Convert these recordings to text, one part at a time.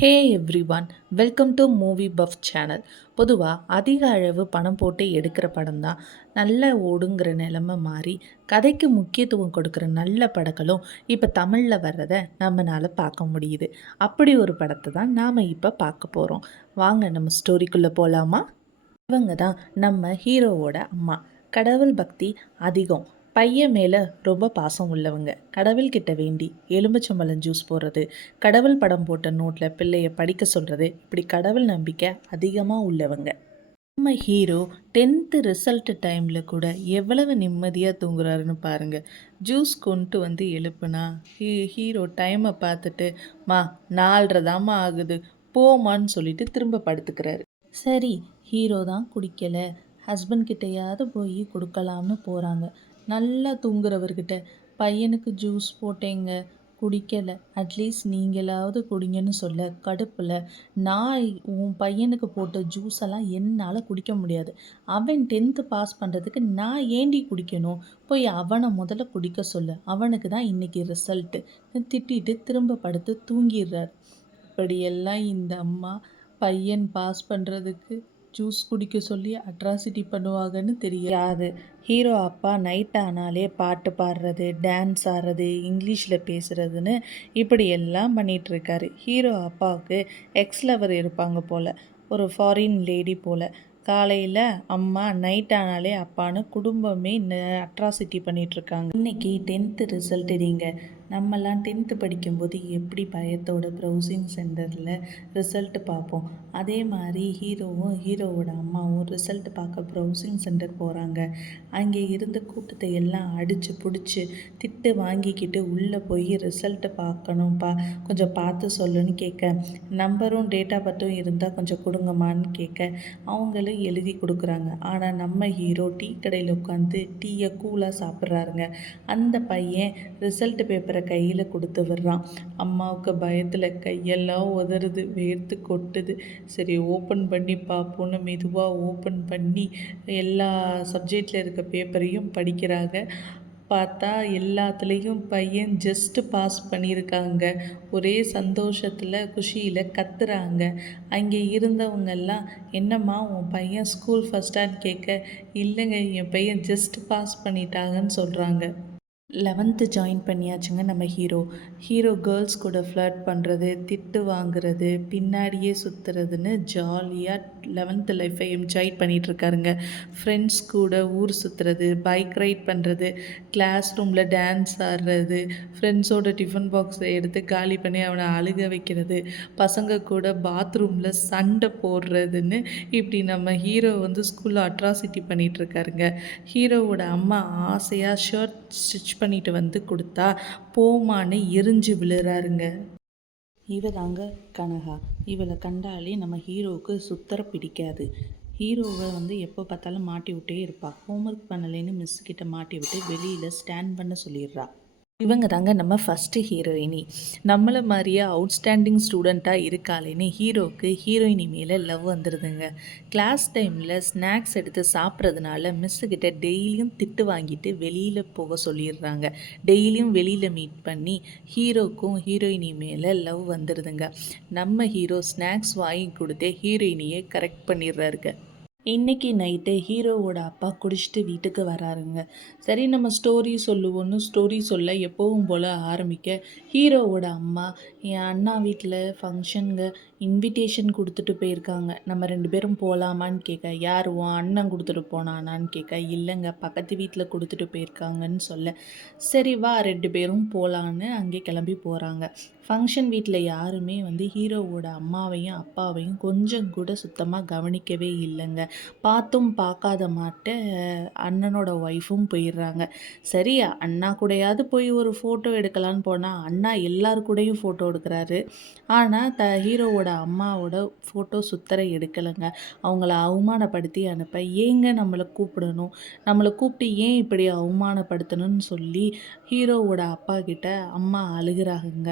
Hey everyone, welcome to movie buff channel. பொதுவாக அதிக அளவு பணம் போட்டு எடுக்கிற படம் தான் நல்ல ஓடுங்கிற நிலமை மாறி கதைக்கு முக்கியத்துவம் கொடுக்குற நல்ல படங்களும் இப்போ தமிழில் வர்றதை நம்மளால் பார்க்க முடியுது. அப்படி ஒரு படத்தை தான் நாம் இப்போ பார்க்க போகிறோம். வாங்க நம்ம ஸ்டோரிக்குள்ளே போகலாமா? இவங்க தான் நம்ம ஹீரோவோட அம்மா. கடவுள் பக்தி அதிகம். பையன் மேலே ரொம்ப பாசம் உள்ளவங்க. கடவுள்கிட்ட வேண்டி எலுமிச்சம்பழம் ஜூஸ் போடுறது, கடவுள் படம் போட்ட நோட்டில் பிள்ளைய படிக்க சொல்கிறது, இப்படி கடவுள் நம்பிக்கை அதிகமாக உள்ளவங்க. நம்ம ஹீரோ 10th ரிசல்ட் டைமில் கூட எவ்வளவு நிம்மதியாக தூங்குறாருன்னு பாருங்கள். ஜூஸ் கொண்டு வந்து எழுப்புனா ஹீரோ டைமை பார்த்துட்டு, மா 4:30 தாம்மா ஆகுது போமான்னு சொல்லிட்டு திரும்ப படுத்துக்கிறாரு. சரி, ஹீரோ தான் குடிக்கலை, ஹஸ்பண்ட் கிட்டையாவது போய் கொடுக்கலாம்னு போகிறாங்க. நல்லா தூங்குறவர்கிட்ட பையனுக்கு ஜூஸ் போட்டேங்க, குடிக்கலை, அட்லீஸ்ட் நீங்களாவது குடிங்கன்னு சொல்ல கடுப்பில், நான் உன் பையனுக்கு போட்ட ஜூஸெல்லாம் என்னால் குடிக்க முடியாது, அவன் 10th பாஸ் பண்ணுறதுக்கு நான் ஏண்டி குடிக்கணும், போய் அவனை முதல்ல குடிக்க சொல்லு, அவனுக்கு தான் இன்றைக்கி ரிசல்ட்டு திட்டிட்டு திரும்ப படுத்து தூங்கிடுறார். இப்படியெல்லாம் இந்த அம்மா பையன் பாஸ் பண்ணுறதுக்கு ஜூஸ் குடிக்க சொல்லி அட்ராசிட்டி பண்ணுவாங்கன்னு தெரியாது. ஹீரோ அப்பா நைட் ஆனாலே பாட்டு பாடுறது, டான்ஸ் ஆடுறது, இங்கிலீஷில் பேசுகிறதுன்னு இப்படியெல்லாம் பண்ணிகிட்ருக்காரு. ஹீரோ அப்பாவுக்கு எக்ஸ் லவர் இருப்பாங்க போல், ஒரு ஃபாரின் லேடி போல். காலையில் அம்மா, நைட் ஆனாலே அப்பான்னு குடும்பமே அட்ராசிட்டி பண்ணிகிட்ருக்காங்க. இன்றைக்கி 10th ரிசல்ட். நீங்கள் நம்மலாம் 10th படிக்கும்போது எப்படி பயத்தோட ப்ரௌசிங் சென்டரில் ரிசல்ட்டு பார்ப்போம், அதே மாதிரி ஹீரோவும் ஹீரோவோட அம்மாவும் ரிசல்ட் பார்க்க ப்ரௌசிங் சென்டர் போகிறாங்க. அங்கே இருந்த கூட்டத்தை எல்லாம் அடித்து பிடிச்சி திட்டு வாங்கிக்கிட்டு உள்ளே போய் ரிசல்ட்டு பார்க்கணும்ப்பா, கொஞ்சம் பார்த்து சொல்லுன்னு கேட்க, நம்பரும் டேட்டா பர்த்தும் இருந்தால் கொஞ்சம் கொடுங்கம்மான்னு கேட்க அவங்களும் எழுதி கொடுக்குறாங்க. ஆனால் நம்ம ஹீரோ டீ கடையில் உட்காந்து டீயை கூலாக சாப்பிட்றாருங்க. அந்த பையன் ரிசல்ட் பேப்பரை கையில் கொடுத்து விடுறான். அம்மாவுக்கு பயத்தில் கையெல்லாம் உதறுது, வேர்த்து கொட்டுது. சரி, ஓப்பன் பண்ணி பார்ப்போன்னு மெதுவாக ஓப்பன் பண்ணி எல்லா சப்ஜெக்டில் இருக்க பேப்பரையும் படிக்கிறாங்க. பார்த்தா எல்லாத்துலேயும் பையன் ஜஸ்ட்டு பாஸ் பண்ணியிருக்காங்க. ஒரே சந்தோஷத்தில் குஷியில் கத்துறாங்க. அங்கே இருந்தவங்கெல்லாம், என்னம்மா உன் பையன் ஸ்கூல் ஃபஸ்ட்டான்னு கேட்க, இல்லைங்க என் பையன் ஜஸ்ட் பாஸ் பண்ணிட்டாங்கன்னு சொல்கிறாங்க. 11th ஜாயின் பண்ணியாச்சுங்க நம்ம ஹீரோ கேர்ள்ஸ் கூட ஃப்ளர்ட் பண்ணுறது, திட்டு வாங்குறது, பின்னாடியே சுற்றுறதுன்னு ஜாலியாக 11th லைஃப்பை என்ஜாய் பண்ணிகிட்ருக்காருங்க. ஃப்ரெண்ட்ஸ் கூட ஊர் சுற்றுறது, பைக் ரைட் பண்ணுறது, கிளாஸ் ரூமில் டான்ஸ் ஆடுறது, ஃப்ரெண்ட்ஸோட டிஃபன் பாக்ஸை எடுத்து காலி பண்ணி அவனை அழுக வைக்கிறது, பசங்க கூட பாத்ரூமில் சண்டை போடுறதுன்னு இப்படி நம்ம ஹீரோ ஸ்கூலில் அட்ராசிட்டி பண்ணிகிட்ருக்காருங்க. ஹீரோவோட அம்மா ஆசையாக ஷர்ட் ஸ்டிச் பண்ணிட்டு கொடுத்தா போமான்னு எரிஞ்சு விழுறாருங்க. இவ தாங்க கனகா. இவளை கண்டாலே நம்ம ஹீரோவுக்கு சுத்தர பிடிக்காது. ஹீரோவை எப்போ பார்த்தாலும் மாட்டி விட்டே இருப்பாள். ஹோம்ஒர்க் பண்ணலைன்னு மிஸ்ஸுக்கிட்ட மாட்டி விட்டு வெளியில் ஸ்டாண்ட் பண்ண சொல்லிடுறா. இவங்க தாங்க நம்ம ஃபஸ்ட்டு ஹீரோயினி. நம்மளை மாதிரியே அவுட்ஸ்டாண்டிங் ஸ்டூடெண்ட்டாக இருக்காளேன்னு ஹீரோவுக்கு ஹீரோயினி மேலே லவ் வந்துடுதுங்க. கிளாஸ் டைமில் ஸ்நாக்ஸ் எடுத்து சாப்பிட்றதுனால மிஸ்ஸுக்கிட்ட டெய்லியும் திட்டு வாங்கிட்டு வெளியில் போக சொல்லிடுறாங்க. டெய்லியும் வெளியில் மீட் பண்ணி ஹீரோக்கும் ஹீரோயினி மேலே லவ் வந்துடுதுங்க. நம்ம ஹீரோ ஸ்நாக்ஸ் வாங்கி கொடுத்தே ஹீரோயினியை கரெக்ட் பண்ணிடுறாருங்க. இன்றைக்கி நைட்டு ஹீரோவோட அப்பா குடிச்சிட்டு வீட்டுக்கு வராருங்க. சரி, நம்ம ஸ்டோரி சொல்லுவோன்னு ஸ்டோரி சொல்ல எப்போவும் போல் ஆரம்பிக்க, ஹீரோவோட அம்மா, என் அண்ணா வீட்டில் ஃபங்க்ஷனுங்க, இன்விடேஷன் கொடுத்துட்டு போயிருக்காங்க, நம்ம 2 பேரும் போகலாமான்னு கேட்க, யார் உன் அண்ணன் கொடுத்துட்டு போனானான்னு கேட்க, இல்லைங்க பக்கத்து வீட்டில் கொடுத்துட்டு போயிருக்காங்கன்னு சொல்ல, சரி வா 2 பேரும் போகலான்னு அங்கே கிளம்பி போகிறாங்க. ஃபங்க்ஷன் வீட்டில் யாருமே ஹீரோவோட அம்மாவையும் அப்பாவையும் கொஞ்சம் கூட சுத்தமாக கவனிக்கவே இல்லைங்க. பார்த்தும் பார்க்காத மாட்ட அண்ணனோட ஒய்ஃபும் போயிடுறாங்க. சரி, அண்ணா கூடயாவது போய் ஒரு ஃபோட்டோ எடுக்கலான்னு போனால் அண்ணா எல்லாரு கூடயும் ஃபோட்டோ எடுக்கிறாரு. ஆனால் ஹீரோவோட அம்மாவோட ஃபோட்டோ சுத்தர எடுக்கலைங்க. அவங்கள அவமானப்படுத்தி அனுப்ப, ஏங்க நம்மளை கூப்பிடணும், நம்மளை கூப்பிட்டு ஏன் இப்படி அவமானப்படுத்தணும்னு சொல்லி ஹீரோவோட அப்பா கிட்ட அம்மா அழுகிறாங்க.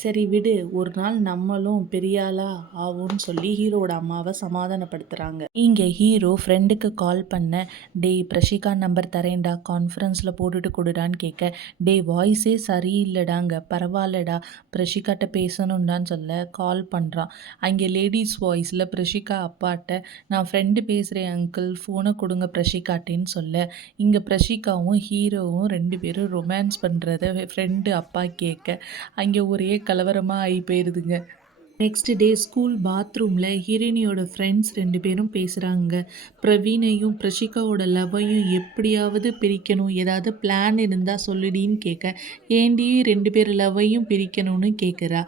சரி விடு, ஒரு நாள் நம்மளும் பெரிய ஆளா ஆவோம்னு சொல்லி ஹீரோவோட அம்மாவை சமாதானப்படுத்துறாங்க. இங்க ஹீரோ ஃப்ரெண்டுக்கு கால் பண்ண, டேய் பிரஷிகா நம்பர் தரேன்டா, கான்ஃபரன்ஸ்ல போட்டுட்டு கொடுடான்னு கேட்க, டேய் வாய்ஸே சரியில்லடாங்க, பரவாயில்லடா பிரஷிகாட்ட பேசணும்டான்னு சொல்ல கால் பண்ணுறான். அங்கே லேடிஸ் வாய்ஸில் பிரஷிகா அப்பாட்ட, நான் ஃப்ரெண்டு பேசுகிறேன் அங்கிள், ஃபோனை கொடுங்க பிரஷிகாட்டேன்னு சொல்ல, இங்கே பிரஷிகாவும் ஹீரோவும் 2 பேரும் ரொமான்ஸ் பண்ணுறத ஃப்ரெண்டு அப்பா கேட்க, அங்கே ஒரே கலவரமாக ஆகி போயிடுதுங்க. நெக்ஸ்ட் டே ஸ்கூல் பாத்ரூமில் ஹீரோயினியோட ஃப்ரெண்ட்ஸ் 2 பேரும் பேசுகிறாங்க. பிரவீனையும் பிரஷிகாவோட லவ்வையும் எப்படியாவது பிரிக்கணும், ஏதாவது பிளான் இருந்தால் சொல்லுடின்னு கேட்க, ஏண்டி 2 பேர் லவ்வையும் பிரிக்கணும்னு கேட்குறா.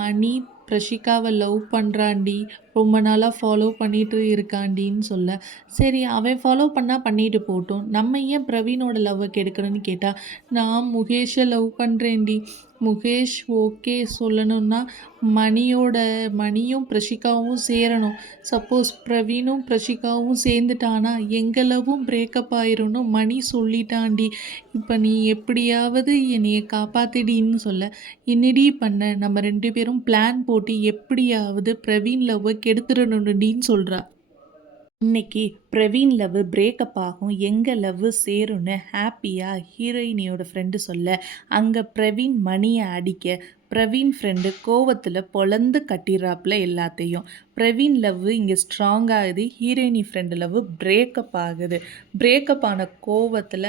மணி பிரஷிகாவை லவ் பண்ணுறான்டி, ரொம்ப நாளாக ஃபாலோ பண்ணிட்டு இருக்காண்டின்னு சொல்ல, சரி அவன் ஃபாலோ பண்ணால் பண்ணிட்டு போகட்டும், நம்ம ஏன் பிரவீனோட லவ்வை கெடுக்கணும்னு கேட்டால், நான் முகேஷை லவ் பண்ணுறேன்டி, முகேஷ் ஓகே சொல்லணும்னா மணியும் பிரஷிகாவும் சேரணும், சப்போஸ் பிரவீனும் பிரஷிகாவும் சேர்ந்துட்டானா எங்கள் லவ்வும் பிரேக்கப் ஆயிரும்னு மணி சொல்லிட்டான்டி, இப்போ நீ எப்படியாவது என்னைய காப்பாத்திடின்னு சொல்ல, என்னடி பண்ண, நம்ம 2 பேரும் பிளான் போட்டு எப்படியாவது பிரவீன் லவ்வை கெடுத்துடணும்டின்னு சொல்கிறா. இன்னைக்கு பிரவீன் லவ் பிரேக்கப் ஆகும், எங்கள் லவ் சேரும்னு ஹாப்பியாக ஹீரோயினியோட ஃப்ரெண்டு சொல்ல, அங்கே பிரவீன் மணியை அடிக்க, பிரவீன் ஃப்ரெண்டு கோவத்தில் பொலந்து கட்டிடுறாப்புல எல்லாத்தையும். பிரவீன் லவ் இங்கே ஸ்ட்ராங் ஆகுது, ஹீரோயினி ஃப்ரெண்டு லவ் பிரேக்கப் ஆகுது. பிரேக்கப் ஆன கோவத்தில்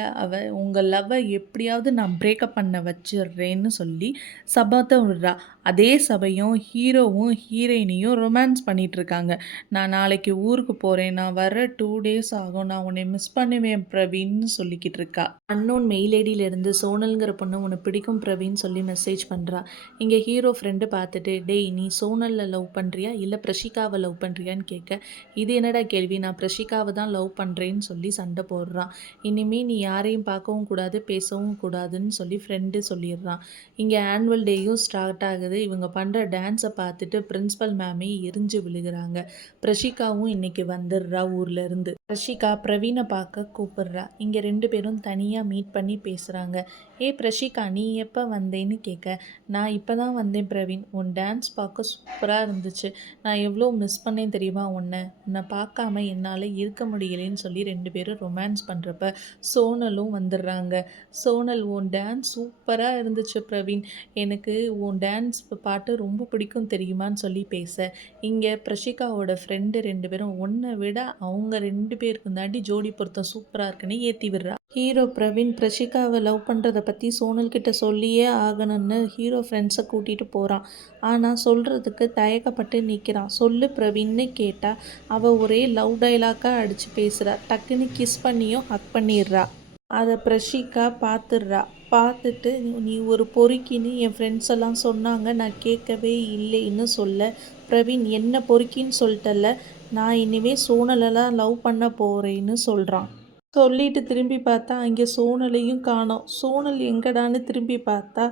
உங்கள் லவ்வை எப்படியாவது நான் பிரேக்கப் பண்ண வச்சிடுறேன்னு சொல்லி சபதம் விடுறா. அதே சமயம் ஹீரோவும் ஹீரோயினியும் ரொமான்ஸ் பண்ணிகிட்ருக்காங்க. நான் நாளைக்கு ஊருக்கு போகிறேன், நான் வர 2 டேஸ் ஆகும், நான் உன்னை மிஸ் பண்ணுவேன் பிரவீன்னு சொல்லிக்கிட்டு இருக்கா. அன்னோன் மெயில் ஐடியிலேருந்து சோனல்ங்கிற பொண்ணு உன்னை பிடிக்கும் பிரவீன் சொல்லி மெசேஜ் பண்ணுறா. இங்கே ஹீரோ ஃப்ரெண்டு பார்த்துட்டு, டேய் நீ சோனலில் லவ் பண்ணுறியா இல்லை பிரஷிகாவை லவ் பண்ணுறியான்னு கேட்க, இது என்னடா கேள்வி, நான் பிரஷிகாவை தான் லவ் பண்ணுறேன்னு சொல்லி சண்டை போடுறான். இனிமேல் நீ யாரையும் பார்க்கவும் கூடாது பேசவும் கூடாதுன்னு சொல்லி ஃப்ரெண்டு சொல்லிடுறான். இங்கே ஆனுவல் டேயும் ஸ்டார்ட் ஆகுது. இவங்க பண்ணுற டான்ஸை பார்த்துட்டு பிரின்ஸிபல் மேமே எரிஞ்சு விழுகிறாங்க. பிரஷிகாவும் இன்னைக்கு வந்துடுறா ஊர்லேருந்து. பிரஷிகா பிரவீனை பார்க்க கூப்பிடுறா. இங்கே 2 பேரும் தனியாக மீட் பண்ணி பேசுகிறாங்க. ஏ பிரஷிகா நீ எப்போ வந்தேன்னு கேட்க, நான் இப்போ தான் வந்தேன் பிரவீன், உன் டான்ஸ் பார்க்க சூப்பராக இருந்துச்சு, நான் எவ்வளோ மிஸ் பண்ணேன் தெரியுமா உன்னை பார்க்காம என்னால் இருக்க முடியலேன்னு சொல்லி 2 பேரும் ரொமான்ஸ் பண்ணுறப்ப சோனலும் வந்துடுறாங்க. சோனல் உன் டான்ஸ் சூப்பராக இருந்துச்சு பிரவீன், எனக்கு உன் டான்ஸ் பாட்டு ரொம்ப பிடிக்கும் தெரியுமான்னு சொல்லி பேச, இங்கே பிரஷிகாவோட ஃப்ரெண்டு 2 பேரும் உன்னை விட அவங்க 2 பேருக்கு தாண்டி ஜோடி பொருத்தம் சூப்பராக இருக்குன்னு ஏற்றி விடுறா. ஹீரோ பிரவீன் பிரஷிகாவை லவ் பண்ணுறதை பற்றி சோனல்கிட்ட சொல்லியே ஆகணும்னு ஹீரோ ஃப்ரெண்ட்ஸை கூட்டிகிட்டு போகிறான். ஆனால் சொல்கிறதுக்கு தயக்கப்பட்டு நிற்கிறான். சொல்லு பிரவீன்னு கேட்டால் அவள் ஒரே லவ் டைலாக்காக அடித்து பேசுகிறா. டக்குன்னு கிஸ் பண்ணியும் ஹக் பண்ணிடுறா. அதை பிரஷிகா பார்த்துடுறா. பார்த்துட்டு, நீ ஒரு பொறுக்கின்னு என் ஃப்ரெண்ட்ஸ் எல்லாம் சொன்னாங்க, நான் கேட்கவே இல்லைன்னு சொல்ல, பிரவீன் என்ன பொறுக்கின்னு சொல்லிட்டல, நான் இனிமேல் சோனலெல்லாம் லவ் பண்ண போகிறேன்னு சொல்கிறான். சொல்லிட்டு திரும்பி பார்த்தா அங்கே சோனலையும் காணோம். சோனல் எங்கடான்னு திரும்பி பார்த்தா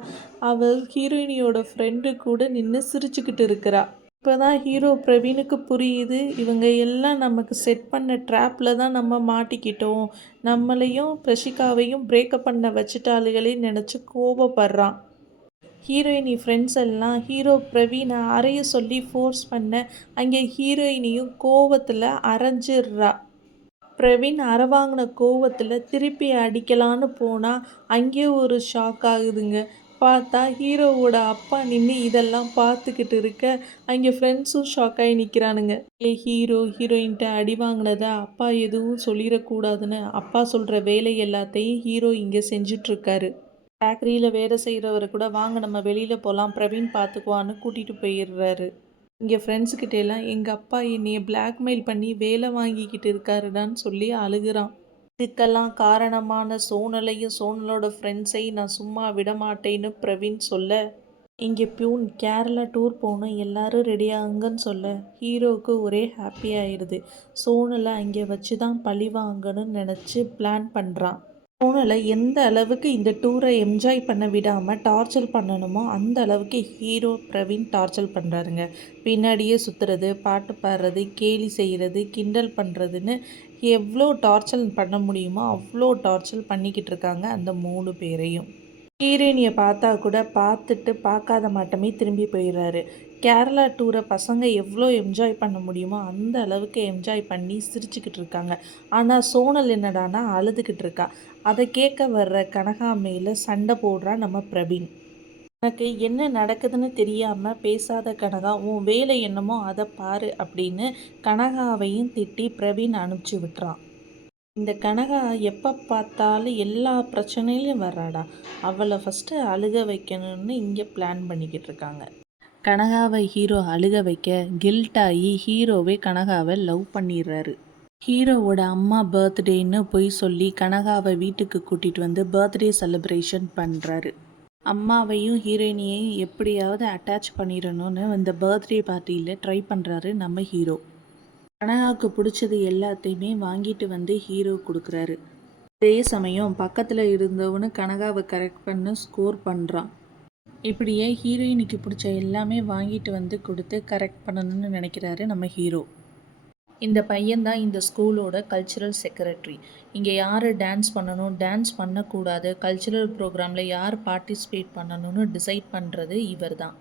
அவள் ஹீரோயினியோட ஃப்ரெண்டு கூட நின்று சிரிச்சுக்கிட்டு இருக்கிறா. இப்போ தான் ஹீரோ பிரவீனுக்கு புரியுது, இவங்க எல்லாம் நமக்கு செட் பண்ண ட்ராப்பில் தான் நம்ம மாட்டிக்கிட்டோம், நம்மளையும் பிரஷிகாவையும் பிரேக்கப் பண்ண வச்சுட்டாளுகளே நினச்சி கோபப்படுறான். ஹீரோயினி ஃப்ரெண்ட்ஸ் எல்லாம் ஹீரோ பிரவீனை அறைய சொல்லி ஃபோர்ஸ் பண்ண, அங்கே ஹீரோயினியும் கோவத்தில் அரைஞ்சிடுறா. பிரவீன் வாங்கின கோவத்தில் திருப்பி அடிக்கலான்னு போனால் அங்கே ஒரு ஷாக் ஆகுதுங்க. பார்த்தா ஹீரோவோட அப்பா நின்று இதெல்லாம் பார்த்துக்கிட்டு இருக்க, அங்கே ஃப்ரெண்ட்ஸும் ஷாக்காகி நிற்கிறானுங்க. ஹீரோ ஹீரோயின்ட்ட அடி வாங்கினதை அப்பா எதுவும் சொல்லிடக்கூடாதுன்னு அப்பா சொல்கிற வேலை எல்லாத்தையும் ஹீரோ இங்கே செஞ்சிட்ருக்காரு. பேக்கரியில் வேலை செய்கிறவரை கூட வாங்க நம்ம வெளியில் போகலாம் பிரவீன் பார்த்துக்குவான்னு கூட்டிகிட்டு போயிடுறாரு. இங்கே ஃப்ரெண்ட்ஸுக்கிட்ட எல்லாம் எங்கள் அப்பா என்னைய பிளாக்மெயில் பண்ணி வேலை வாங்கிக்கிட்டு இருக்காருடான்னு சொல்லி அழுகிறான். இதுக்கெல்லாம் காரணமான சோனலையும் சோனலோட ஃப்ரெண்ட்ஸையும் நான் சும்மா விடமாட்டேன்னு பிரவீன் சொல்ல, இங்கே பியூன் கேரளா டூர் போகணும் எல்லாரும் ரெடி ஆகுங்கன்னு சொல்ல, ஹீரோவுக்கு ஒரே ஹாப்பி ஆயிடுது. சோனலை அங்கே வச்சு தான் பழி வாங்கணும்னு நினச்சி பிளான் பண்ணுறான். சோனலை எந்த அளவுக்கு இந்த டூரை என்ஜாய் பண்ண விடாமல் டார்ச்சர் பண்ணணுமோ அந்த அளவுக்கு ஹீரோ பிரவீன் டார்ச்சர் பண்ணுறாருங்க. பின்னாடியே சுற்றுறது, பாட்டு பாடுறது, கேலி செய்கிறது, கிண்டல் பண்ணுறதுன்னு எவ்வளோ டார்ச்சர் பண்ண முடியுமோ அவ்வளோ டார்ச்சர் பண்ணிக்கிட்டு இருக்காங்க அந்த 3 பேரையும். ஹீரோயினிய பார்த்தா கூட பார்த்துட்டு பார்க்காத மாட்டமே திரும்பி போயிடுறாரு. கேரளா டூரை பசங்க எவ்வளோ என்ஜாய் பண்ண முடியுமோ அந்த அளவுக்கு என்ஜாய் பண்ணி சிரிச்சுக்கிட்டு இருக்காங்க. ஆனால் சோனல் என்னடானா அழுதுகிட்டு இருக்கா. அதை கேட்க வர்ற கனகா மேல சண்டை போடுறா நம்ம பிரவீன். "உனக்கு என்ன நடக்குதுன்னு தெரியாமல் பேசாத கனகா, உன் வேலை என்னமோ அதை பாரு" அப்படின்னு கனகாவையும் திட்டி பிரவீன் அனுப்பிச்சி விட்டுறான். இந்த கனகா எப்போ பார்த்தாலும் எல்லா பிரச்சனையிலையும் வர்றாடா. அவளை ஃபஸ்ட்டு அழுக வைக்கணும்னு இங்கே பிளான் பண்ணிக்கிட்டு இருக்காங்க. கனகாவை ஹீரோ அழுக வைக்க கில்ட் ஆகி ஹீரோவே கனகாவை லவ் பண்ணிடுறாரு. ஹீரோவோட அம்மா பர்த்டேன்னு பொய் சொல்லி கனகாவை வீட்டுக்கு கூட்டிகிட்டு வந்து பர்த்டே செலிப்ரேஷன் பண்ணுறாரு. அம்மாவையும் ஹீரோயினியையும் எப்படியாவது அட்டாச் பண்ணிடணும்னு இந்த பர்த்டே பார்ட்டியில் ட்ரை பண்ணுறாரு நம்ம ஹீரோ. கனகாவுக்கு பிடிச்சது எல்லாத்தையுமே வாங்கிட்டு வந்து ஹீரோ கொடுக்குறாரு. அதே சமயம் பக்கத்தில் இருந்தவனு கனகாவை கரெக்ட் பண்ண ஸ்கோர் பண்ணுறான். இப்படியே ஹீரோயினுக்கு பிடிச்ச எல்லாமே வாங்கிட்டு வந்து கொடுத்து கரெக்ட் பண்ணணும்னு நினைக்கிறாரு நம்ம ஹீரோ. இந்த பையன்தான் இந்த ஸ்கூலோட கல்ச்சுரல் செக்ரட்டரி. இங்கே யார் டான்ஸ் பண்ணணும், டான்ஸ் பண்ணக்கூடாது, கல்ச்சுரல் ப்ரோக்ராமில் யார் பார்ட்டிசிபேட் பண்ணணும்னு டிசைட் பண்ணுறது இவர் தான்.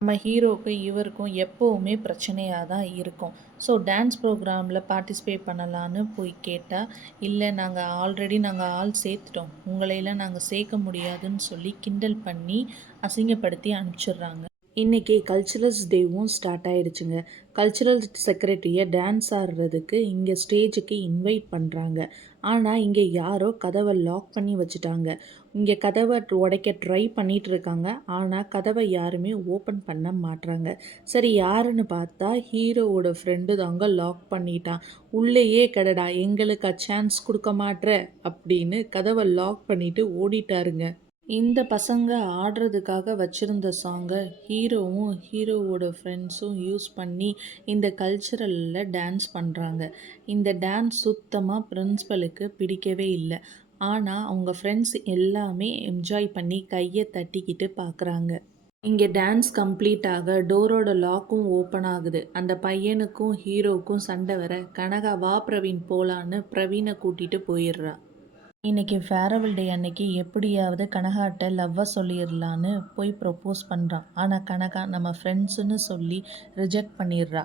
நம்ம ஹீரோவுக்கும் இவருக்கும் எப்போவுமே பிரச்சனையாக தான் இருக்கும். ஸோ டான்ஸ் ப்ரோக்ராமில் பார்ட்டிசிபேட் பண்ணலான்னு போய் கேட்டால், இல்லை நாங்கள் ஆள் சேர்த்துட்டோம், உங்களையெல்லாம் நாங்கள் சேர்க்க முடியாதுன்னு சொல்லி கிண்டல் பண்ணி அசிங்கப்படுத்தி அனுப்பிச்சிடுறாங்க. இன்றைக்கி கல்ச்சுரல்ஸ் டேவும் ஸ்டார்ட் ஆகிடுச்சுங்க. கல்ச்சுரல் செக்ரட்டரியை டான்ஸ் ஆடுறதுக்கு இங்கே ஸ்டேஜுக்கு இன்வைட் பண்ணுறாங்க. ஆனால் இங்கே யாரோ கதவை லாக் பண்ணி வச்சுட்டாங்க. இங்கே கதவை உடைக்க ட்ரை பண்ணிகிட்டு இருக்காங்க. ஆனால் கதவை யாருமே ஓப்பன் பண்ண மாட்றாங்க. சரி, யாருன்னு பார்த்தா ஹீரோவோட ஃப்ரெண்டு தாங்க லாக் பண்ணிட்டான். உள்ளேயே கடடா, எங்களுக்கு சான்ஸ் கொடுக்க மாட்ற அப்படின்னு கதவை லாக் பண்ணிட்டு ஓடிட்டாருங்க. இந்த பசங்க ஆடுறதுக்காக வச்சுருந்த சாங்கை ஹீரோவும் ஹீரோவோட ஃப்ரெண்ட்ஸும் யூஸ் பண்ணி இந்த கல்ச்சுரலில் டான்ஸ் பண்ணுறாங்க. இந்த டான்ஸ் சுத்தமாக பிரின்ஸ்பலுக்கு பிடிக்கவே இல்லை. ஆனால் அவங்க ஃப்ரெண்ட்ஸ் எல்லாமே என்ஜாய் பண்ணி கையை தட்டிக்கிட்டு பார்க்குறாங்க. இங்கே டான்ஸ் கம்ப்ளீட் ஆக டோரோட லாக்கும் ஓப்பன் ஆகுது. அந்த பையனுக்கும் ஹீரோவுக்கும் சண்டை வர கனகா வா பிரவீன் போலான்னு பிரவீனை கூட்டிகிட்டு போயிடுறா. இன்றைக்கி ஃபேர்வெல் டே அன்னைக்கு எப்படியாவது கனகாட்ட லவ்வை சொல்லிடலான்னு போய் ப்ரப்போஸ் பண்ணுறான். ஆனால் கனகா நம்ம ஃப்ரெண்ட்ஸுன்னு சொல்லி ரிஜெக்ட் பண்ணிடுறா.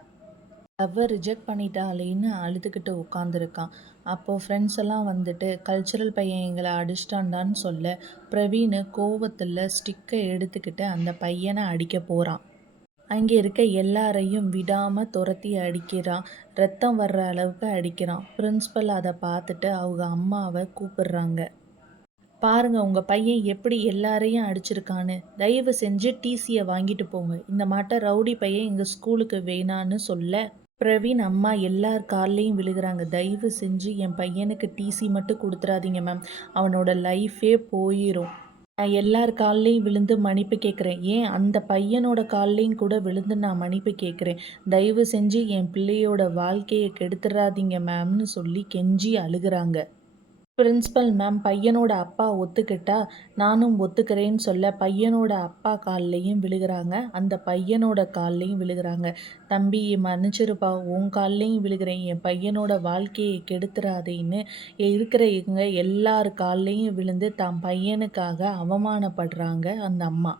லவ்வை ரிஜெக்ட் பண்ணிட்டாலேன்னு அழுதுகிட்டு உட்காந்துருக்கான். அப்போது ஃப்ரெண்ட்ஸ் எல்லாம் வந்துட்டு கல்ச்சுரல் பையன் எங்களை அடிச்சிட்டான்டான்னு சொல்ல பிரவீன் கோவத்தில் ஸ்டிக்கை எடுத்துக்கிட்டு அந்த பையனை அடிக்க போகிறான். அங்கே இருக்க எல்லாரையும் விடாமல் துரத்தி அடிக்கிறான். ரத்தம் வர்ற அளவுக்கு அடிக்கிறான். பிரின்ஸ்பல் அதை பார்த்துட்டு அவங்க அம்மாவை கூப்பிடுறாங்க. பாருங்க, உங்கள் பையன் எப்படி எல்லாரையும் அடிச்சிருக்கான்னு. தயவு செஞ்சு டிசியை வாங்கிட்டு போங்க. இந்த மாட்ட ரவுடி பையன் எங்கள் ஸ்கூலுக்கு வேணான்னு சொல்ல பிரவீன் அம்மா எல்லார் கார்லேயும் விழுகிறாங்க. தயவு செஞ்சு என் பையனுக்கு டிசி மட்டும் கொடுத்துறாதீங்க மேம், அவனோட லைஃபே போயிடும். நான் எல்லார் கால்லையும் விழுந்து மன்னிப்பு கேட்குறேன். ஏன் அந்த பையனோட கால்லையும் கூட விழுந்து நான் மன்னிப்பு கேட்குறேன். தயவு செஞ்சு என் பிள்ளையோட வாழ்க்கையை கெடுத்துடாதீங்க மேம்னு சொல்லி கெஞ்சி அழுகிறாங்க. பிரின்ஸ்பல் மேம் பையனோட அப்பா ஒத்துக்கிட்டா நானும் ஒத்துக்கிறேன்னு சொல்ல பையனோட அப்பா கால்லையும் விழுகிறாங்க. அந்த பையனோட கால்லையும் விழுகிறாங்க. தம்பி மன்னிச்சிருப்பா, உன் கால்லையும் விழுகிறேன், என் பையனோட வாழ்க்கையை கெடுத்துறாதேன்னு இருக்கிறவங்க எல்லார் கால்லையும் விழுந்து தன் பையனுக்காக அவமானப்படுறாங்க அந்த அம்மா.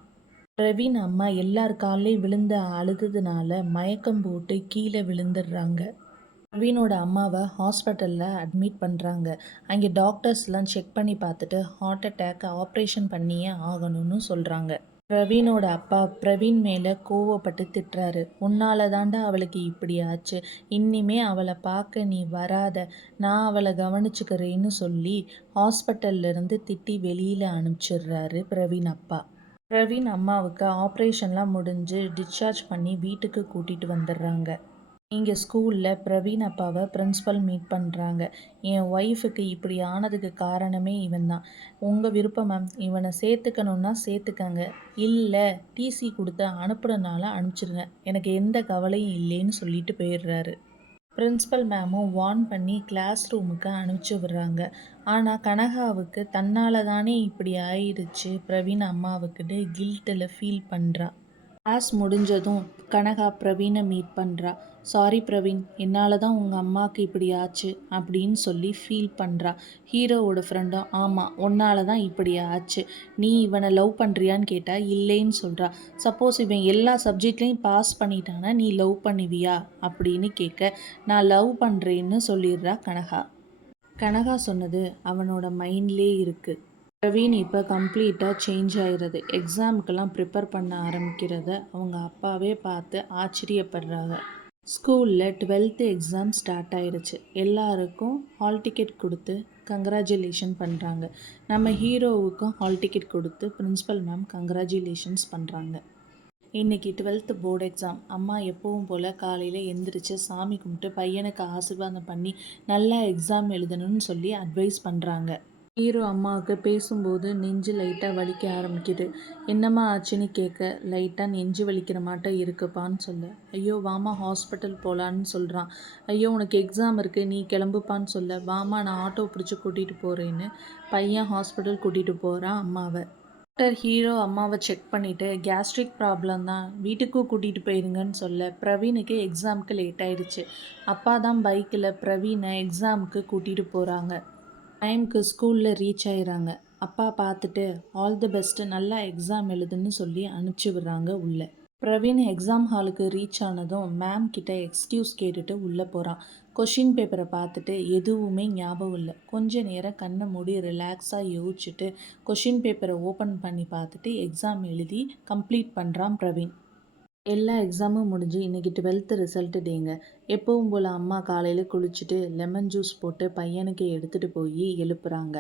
பிரவீன் அம்மா எல்லார் கால்லையும் விழுந்து அழுதுனால மயக்கம் போட்டு கீழே விழுந்துடுறாங்க. பிரவீனோட அம்மாவை ஹாஸ்பிட்டலில் அட்மிட் பண்ணுறாங்க. அங்கே டாக்டர்ஸ்லாம் செக் பண்ணி பார்த்துட்டு ஹார்ட் அட்டாக் ஆப்ரேஷன் பண்ணியே ஆகணும்னு சொல்கிறாங்க. பிரவீனோட அப்பா பிரவீன் மேலே கோவப்பட்டு திட்டுறாரு. உன்னால தாண்டா அவளுக்கு இப்படி ஆச்சு, இனிமே அவளை பார்க்க நீ வராத, நான் அவளை கவனிச்சுக்கிறேன்னு சொல்லி ஹாஸ்பிட்டல்லேருந்து திட்டி வெளியில் அனுப்பிச்சிடுறாரு பிரவீன் அப்பா. பிரவீன் அம்மாவுக்கு ஆப்ரேஷன்லாம் முடிஞ்சு டிஸ்சார்ஜ் பண்ணி வீட்டுக்கு கூட்டிகிட்டு வந்துடுறாங்க. இங்கே ஸ்கூலில் பிரவீன் அப்பாவை பிரின்ஸ்பல் மீட் பண்ணுறாங்க. என் ஒய்ஃபுக்கு இப்படி ஆனதுக்கு காரணமே இவன் தான். உங்கள் விருப்பம் மேம், இவனை சேர்த்துக்கணுன்னா சேர்த்துக்கங்க, இல்லை டிசி கொடுத்து அனுப்புறதுனால அனுப்பிச்சிடுங்க, எனக்கு எந்த கவலையும் இல்லைன்னு சொல்லிட்டு போயிடுறாரு. பிரின்ஸ்பல் மேமும் வார்ன் பண்ணி கிளாஸ் ரூமுக்கு அனுப்பிச்சி விடுறாங்க. ஆனால் கனகாவுக்கு தன்னால் தானே இப்படி ஆயிடுச்சு பிரவீன் அம்மாவுக்குன்னு கில்ட்டில் ஃபீல் பண்ணுறா. கிளாஸ் முடிஞ்சதும் கனகா பிரவீனை மீட் பண்ணுறா. சாரி பிரவீன், என்னால் தான் உங்கள் அம்மாவுக்கு இப்படி ஆச்சு அப்படின்னு சொல்லி ஃபீல் பண்ணுறா. ஹீரோவோட ஃப்ரெண்டும் ஆமாம் உன்னால் தான் இப்படி ஆச்சு, நீ இவனை லவ் பண்ணுறியான்னு கேட்டால் இல்லைன்னு சொல்கிறா. சப்போஸ் இவன் எல்லா சப்ஜெக்ட்லேயும் பாஸ் பண்ணிட்டானா நீ லவ் பண்ணுவியா அப்படின்னு கேட்க நான் லவ் பண்ணுறேன்னு சொல்லிடுறா கனகா. கனகா சொன்னது அவனோட மைண்ட்லேயே இருக்குது. பிரவீன் இப்போ கம்ப்ளீட்டாக சேஞ்ச் ஆகிடுது. எக்ஸாமுக்கெல்லாம் ப்ரிப்பேர் பண்ண ஆரம்பிக்கிறத அவங்க அப்பாவே பார்த்து ஆச்சரியப்படுறாங்க. ஸ்கூலில் 12th எக்ஸாம் ஸ்டார்ட் ஆயிடுச்சு. எல்லாருக்கும் ஹால் டிக்கெட் கொடுத்து கங்க்ராச்சுலேஷன் பண்ணுறாங்க. நம்ம ஹீரோவுக்கும் ஹால் டிக்கெட் கொடுத்து பிரின்ஸிபல் மேம் கங்க்ராச்சுலேஷன்ஸ் பண்ணுறாங்க. இன்றைக்கி 12th போர்டு எக்ஸாம். அம்மா எப்பவும் போல் காலையில் எந்திரிச்சு சாமி கும்பிட்டு பையனுக்கு ஆசீர்வாதம் பண்ணி நல்லா எக்ஸாம் எழுதணும்னு சொல்லி அட்வைஸ் பண்ணுறாங்க. ஹீரோ அம்மாவுக்கு பேசும்போது நெஞ்சு லைட்டாக வலிக்க ஆரம்பிக்குது. என்னம்மா ஆச்சுன்னு கேட்க லைட்டாக நெஞ்சு வலிக்கிற மாட்டம் இருக்குப்பான்னு சொல்ல, ஐயோ வாமா ஹாஸ்பிட்டல் போகலான்னு சொல்கிறான். ஐயோ உனக்கு எக்ஸாம் இருக்குது நீ கிளம்புப்பான்னு சொல்ல, வாமா நான் ஆட்டோ பிடிச்சி கூட்டிகிட்டு போகிறேன்னு பையன் ஹாஸ்பிட்டல் கூட்டிகிட்டு போகிறான் அம்மாவை. டாக்டர் ஹீரோ அம்மாவை செக் பண்ணிவிட்டு கேஸ்ட்ரிக் ப்ராப்ளம் தான் வீட்டுக்கும் கூட்டிகிட்டு போயிருங்கன்னு சொல்ல, பிரவீனுக்கு எக்ஸாமுக்கு லேட் ஆயிடுச்சு. அப்பா தான் பைக்கில் பிரவீனை எக்ஸாமுக்கு கூட்டிகிட்டு போகிறாங்க. டைமுக்கு ஸ்கூலில் ரீச் ஆயிடுறாங்க. அப்பா பார்த்துட்டு ஆல் தி பெஸ்ட்டு நல்லா எக்ஸாம் எழுதுன்னு சொல்லி அனுப்பிச்சி விடுறாங்க உள்ளே. பிரவீன் எக்ஸாம் ஹாலுக்கு ரீச் ஆனதும் மேம் கிட்ட எக்ஸ்கியூஸ் கேட்டுட்டு உள்ளே போகிறான். கொஷின் பேப்பரை பார்த்துட்டு எதுவுமே ஞாபகம் இல்லை. கொஞ்ச நேரம் கண்ணை மூடி ரிலாக்ஸாக யோசிச்சுட்டு கொஷின் பேப்பரை ஓப்பன் பண்ணி பார்த்துட்டு எக்ஸாம் எழுதி கம்ப்ளீட் பண்ணுறான் பிரவீன். எல்லா எக்ஸாமும் முடிஞ்சு இன்றைக்கி 12th ரிசல்ட்டு டேங்க. எப்பவும் போல் அம்மா காலையில் குளிச்சுட்டு லெமன் ஜூஸ் போட்டு பையனுக்கு எடுத்துகிட்டு போய் எழுப்புறாங்க.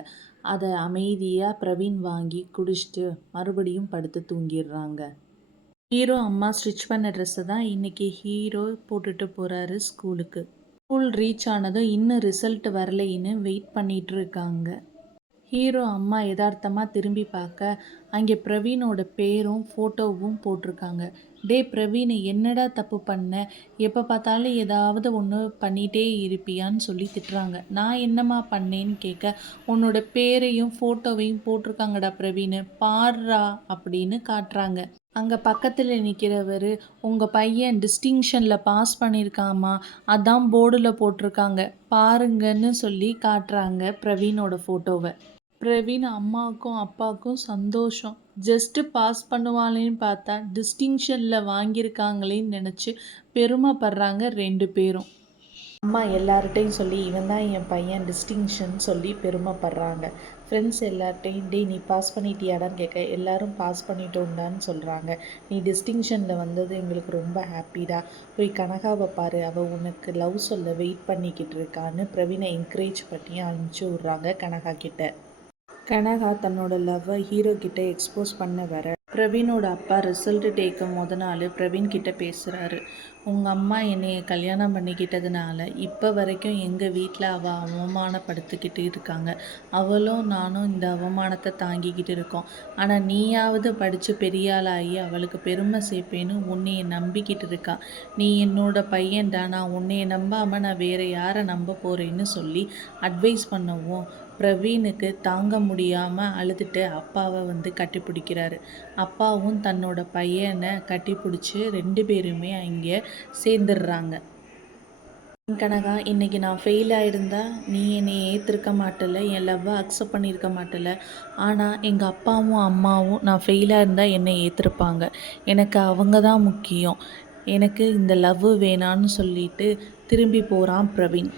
அதை அமைதியாக பிரவீன் வாங்கி குடிச்சிட்டு மறுபடியும் படுத்து தூங்கிடுறாங்க. ஹீரோ அம்மா ஸ்டிச் பண்ண ட்ரெஸ்ஸை தான் இன்றைக்கி ஹீரோ போட்டுட்டு போகிறாரு ஸ்கூலுக்கு. ஸ்கூல் ரீச் ஆனதும் இன்னும் ரிசல்ட் வரலைன்னு வெயிட் பண்ணிகிட்டு இருக்காங்க. ஹீரோ அம்மா யதார்த்தமாக திரும்பி பார்க்க அங்கே பிரவீனோட பேரும் ஃபோட்டோவும் போட்டிருக்காங்க. டே பிரவீன், என்னடா தப்பு பண்ண, எப்போ பார்த்தாலும் ஏதாவது ஒன்று பண்ணிகிட்டே இருப்பியான்னு சொல்லி திட்டுறாங்க. நான் என்னம்மா பண்ணேன்னு கேட்க உன்னோட பேரையும் ஃபோட்டோவையும் போட்டிருக்காங்கடா பிரவீன், பாருடா அப்படின்னு காட்டுறாங்க. அங்கே பக்கத்தில் நிற்கிறவர் உங்கள் பையன் டிஸ்டிங்ஷனில் பாஸ் பண்ணியிருக்காமா, அதான் போர்டில் போட்டிருக்காங்க பாருங்கன்னு சொல்லி காட்டுறாங்க பிரவீனோட ஃபோட்டோவை. பிரவீன் அம்மாவுக்கும் அப்பாவுக்கும் சந்தோஷம். ஜஸ்ட்டு பாஸ் பண்ணுவாளேன்னு பார்த்தா டிஸ்டிங்ஷனில் வாங்கியிருக்காங்களேன்னு நினச்சி பெருமைப்படுறாங்க 2 பேரும். அம்மா எல்லார்கிட்டையும் சொல்லி இவன் தான் என் பையன் டிஸ்டிங்ஷன் சொல்லி பெருமைப்படுறாங்க. ஃப்ரெண்ட்ஸ் எல்லார்ட்டையும் டே நீ பாஸ் பண்ணிட்டியாடான்னு கேட்க எல்லோரும் பாஸ் பண்ணிட்டோண்டான்னு சொல்கிறாங்க. நீ டிஸ்டிங்ஷனில் வந்தது எங்களுக்கு ரொம்ப ஹாப்பிடா, போய் கனகாவை பாரு, அவள் உனக்கு லவ் சொல்ல வெயிட் பண்ணிக்கிட்டு இருக்கான்னு பிரவீனை என்கரேஜ் பண்ணி அனுப்பிச்சி விட்றாங்க கனகா கிட்ட. கனகா தன்னோட லவ்வை ஹீரோ கிட்ட எக்ஸ்போஸ் பண்ண வர பிரவீனோட அப்பா ரிசல்ட் டேக்கு நாள் பிரவீன் கிட்ட பேசுகிறாரு. உங்கள் அம்மா என்னைய கல்யாணம் பண்ணிக்கிட்டதுனால இப்போ வரைக்கும் எங்கள் வீட்டில் அவள் அவமானப்படுத்திக்கிட்டு இருக்காங்க. அவளும் நானும் இந்த அவமானத்தை தாங்கிக்கிட்டு இருக்கோம். ஆனால் நீயாவது படித்து பெரிய ஆளாகி அவளுக்கு பெருமை சேர்ப்பேன்னு உன்னைய நம்பிக்கிட்டு இருக்கா. நீ என்னோட பையன்டா, நான் உன்னைய நம்பாமல் நான் வேறு யாரை நம்ப போகிறேன்னு சொல்லி அட்வைஸ் பண்ணவும் பிரவீனுக்கு தாங்க முடியாமல் அழுதுட்டு அப்பாவை கட்டிப்பிடிக்கிறாரு. அப்பாவும் தன்னோட பையனை கட்டிப்பிடிச்சி 2 பேருமே அங்கே சேர்ந்துடுறாங்க. கனகா, இன்றைக்கி நான் ஃபெயில் ஆகிருந்தா நீ என்னை ஏற்றிருக்க மாட்டல, என் லவ்வை அக்செப்ட் பண்ணியிருக்க மாட்டல. ஆனால் எங்கள் அப்பாவும் அம்மாவும் நான் ஃபெயிலாக இருந்தால் என்னை ஏற்றிருப்பாங்க. எனக்கு அவங்க தான் முக்கியம். எனக்கு இந்த லவ் வேணான்னு சொல்லிட்டு திரும்பி போகிறான் பிரவீன்.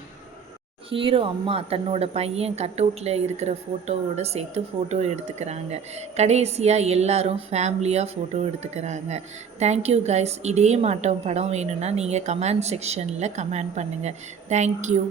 ஹீரோ அம்மா தன்னோட பையன் கட்அவுட்டில் இருக்கிற ஃபோட்டோவோடு சேர்த்து ஃபோட்டோ எடுத்துக்கிறாங்க. கடைசியாக எல்லாரும் ஃபேமிலியாக ஃபோட்டோ எடுத்துக்கிறாங்க. Thank you guys. இதே மாட்டம் படம் வேணும்னா நீங்கள் கமெண்ட் செக்ஷனில் கமெண்ட் பண்ணுங்கள். தேங்க்யூ.